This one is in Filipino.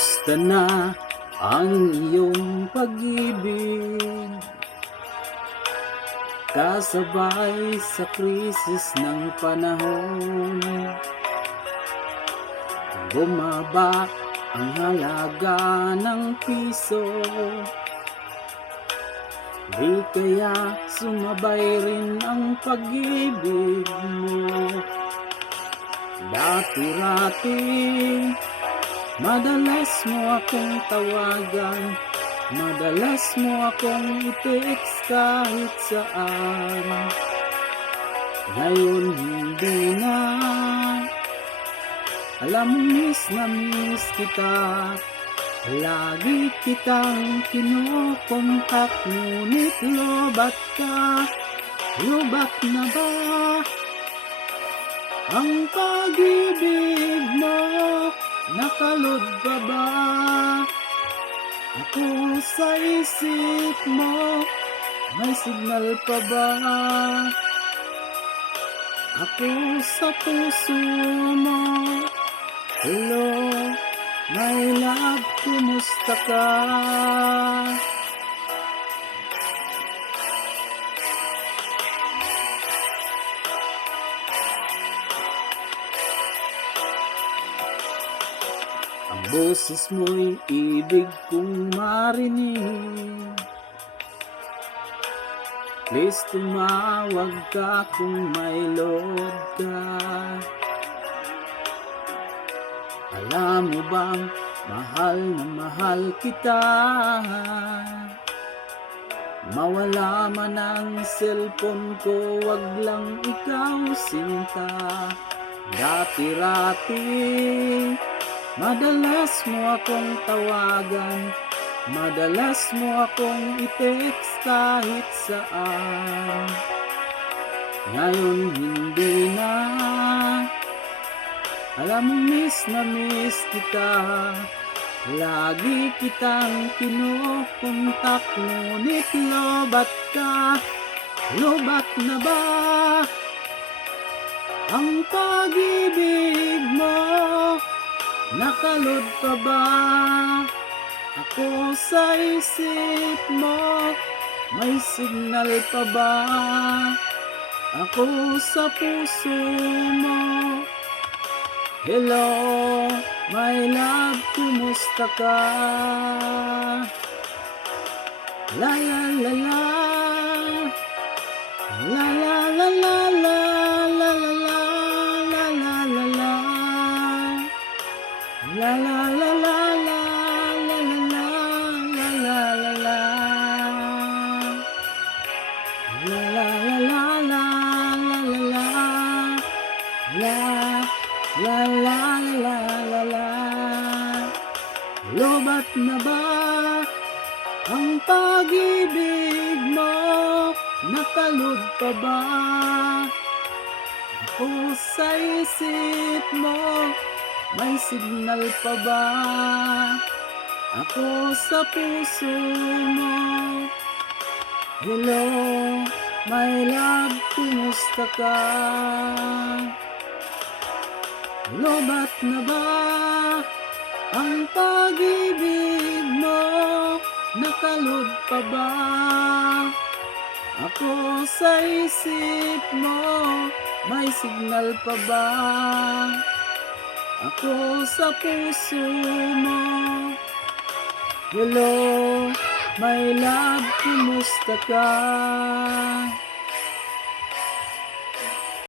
Kumusta na ang iyong pag-ibig? Kasabay sa krisis ng panahon, bumaba ang halaga ng piso. Di kaya sumabay rin ang pag-ibig mo. Dati-rati madalas mo akong tawagan, madalas mo akong i-text kahit saan. Ngayon hindi na, alam mo miss na miss kita. Lagi kitang kinokontak, ngunit lobat ka. Lobat na ba ang pag-ibig mo? Nakalod pa ba ako sa isip mo? May signal pa ba ako sa puso mo? Hello, my love, kumusta ka? Ang boses mo'y ibig kong marinig. Please tumawag ka kung may load ka. Alam mo bang mahal na mahal kita? Mawala man ang cellphone ko, wag lang ikaw sinta. Dati-rati madalas mo akong tawagan, madalas mo akong i-text kahit saan. Ngayon hindi na, alam mo miss na miss kita. Lagi kitang kinokontak, ngunit lobat ka. Lobat na ba ang pag-ibig mo? Nakalod pa ba ako sa isip mo? May signal pa ba ako sa puso mo? Hello, my love, kumusta ka? La la la la, la la la la la, la la la la la la la, la la la la la, la la la la la la la, la la la la la, la la la la la. Lobat na ba ang pag-ibig mo? Nakalod pa ba ako sa isip mo? May signal pa ba ako sa puso mo? Hello, my love, kumusta ka? Lobat na ba ang pag-ibig mo? Nakalod pa ba ako sa isip mo? May signal pa ba ako sa puso mo? Hello, my love, kumusta ka?